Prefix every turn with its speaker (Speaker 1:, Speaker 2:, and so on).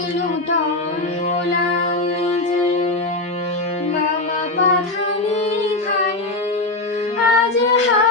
Speaker 1: আমি নূতন আজ হা